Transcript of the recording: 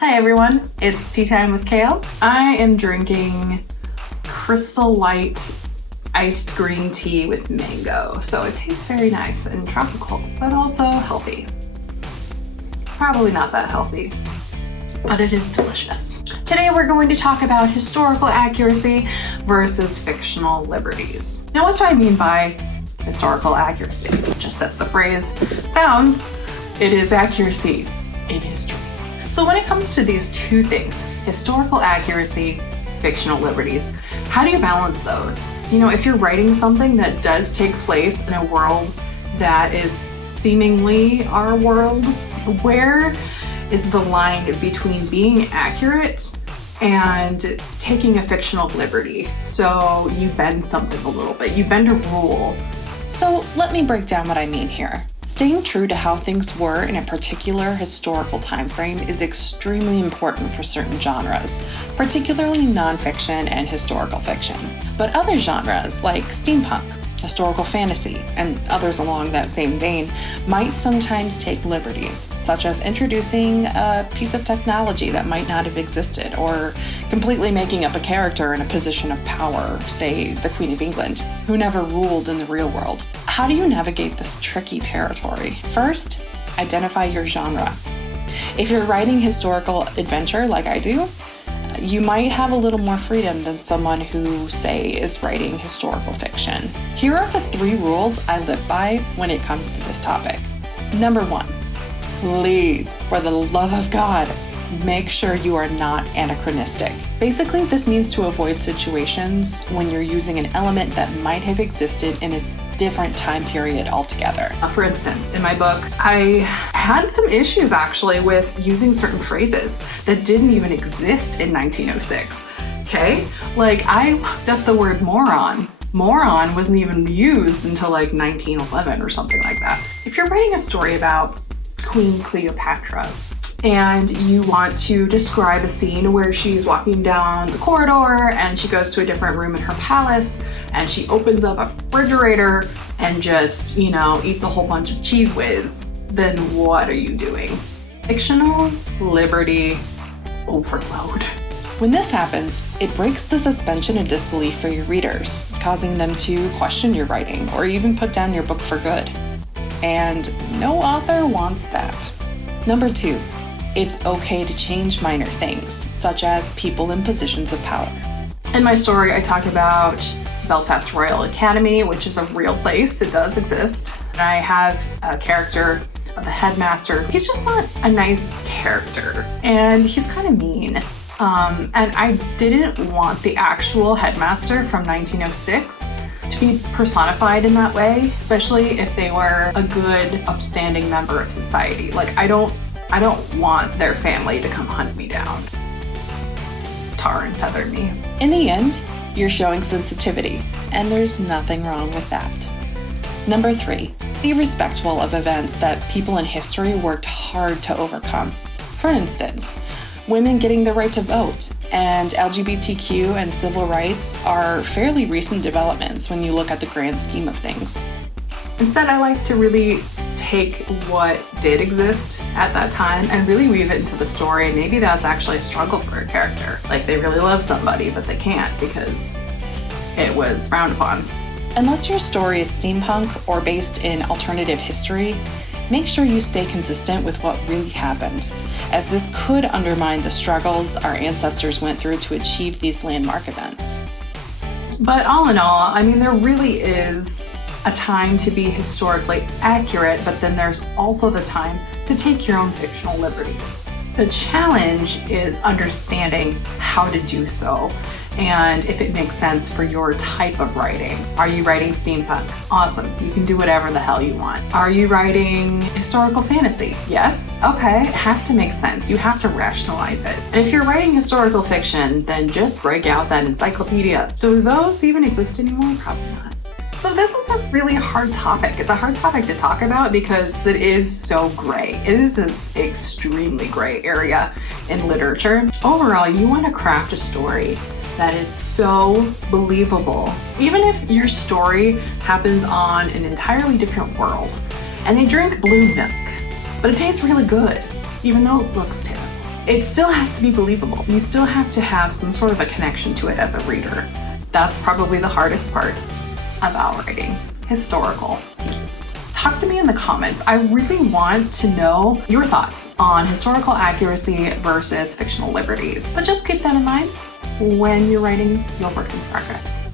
Hi everyone, it's tea time with Kale. I am drinking Crystal Light iced green tea with mango, so it tastes very nice and tropical, but also healthy. Probably not that healthy, but it is delicious. Today we're going to talk about historical accuracy versus fictional liberties. Now, what do I mean by historical accuracy? Just as the phrase sounds, it is accuracy in history. So when it comes to these two things, historical accuracy, fictional liberties, how do you balance those? You know, if you're writing something that does take place in a world that is seemingly our world, where is the line between being accurate and taking a fictional liberty? So you bend something a little bit, you bend a rule. So let me break down what I mean here. Staying true to how things were in a particular historical time frame is extremely important for certain genres, particularly nonfiction and historical fiction. But other genres like steampunk, historical fantasy, and others along that same vein might sometimes take liberties, such as introducing a piece of technology that might not have existed, or completely making up a character in a position of power, say the Queen of England, who never ruled in the real world. How do you navigate this tricky territory? First, identify your genre. If you're writing historical adventure like I do, you might have a little more freedom than someone who, say, is writing historical fiction. Here are the 3 rules I live by when it comes to this topic. Number 1, please, for the love of God, make sure you are not anachronistic. Basically, this means to avoid situations when you're using an element that might have existed in a different time period altogether. For instance, in my book, I had some issues actually with using certain phrases that didn't even exist in 1906. Okay? Like, I looked up the word moron. Moron wasn't even used until like 1911 or something like that. If you're writing a story about Queen Cleopatra, and you want to describe a scene where she's walking down the corridor and she goes to a different room in her palace and she opens up a refrigerator and just, eats a whole bunch of Cheese Whiz, then what are you doing? Fictional liberty overload. When this happens, it breaks the suspension of disbelief for your readers, causing them to question your writing or even put down your book for good. And no author wants that. Number 2, it's okay to change minor things, such as people in positions of power. In my story, I talk about Belfast Royal Academy, which is a real place. It does exist. And I have a character of the headmaster. He's just not a nice character, and he's kind of mean. And I didn't want the actual headmaster from 1906 to be personified in that way, especially if they were a good, upstanding member of society. Like, I don't want their family to come hunt me down, tar and feather me. In the end, you're showing sensitivity, and there's nothing wrong with that. Number 3, be respectful of events that people in history worked hard to overcome. For instance, women getting the right to vote and LGBTQ and civil rights are fairly recent developments when you look at the grand scheme of things. Instead, I like to really take what did exist at that time and really weave it into the story. Maybe that's actually a struggle for a character. Like, they really love somebody, but they can't because it was frowned upon. Unless your story is steampunk or based in alternative history, make sure you stay consistent with what really happened, as this could undermine the struggles our ancestors went through to achieve these landmark events. But all in all, I mean, there really is a time to be historically accurate, but then there's also the time to take your own fictional liberties. The challenge is understanding how to do so and if it makes sense for your type of writing. Are you writing steampunk? Awesome, you can do whatever the hell you want. Are you writing historical fantasy? Yes? Okay, it has to make sense. You have to rationalize it. And if you're writing historical fiction, then just break out that encyclopedia. Do those even exist anymore? Probably not. So this is a really hard topic. It's a hard topic to talk about because it is so gray. It is an extremely gray area in literature. Overall, you want to craft a story that is so believable. Even if your story happens on an entirely different world and they drink blue milk, but it tastes really good, even though it looks terrible. it still has to be believable. You still have to have some sort of a connection to it as a reader. That's probably the hardest part about writing historical pieces. Talk to me in the comments. I really want to know your thoughts on historical accuracy versus fictional liberties. But just keep that in mind when you're writing your work in progress.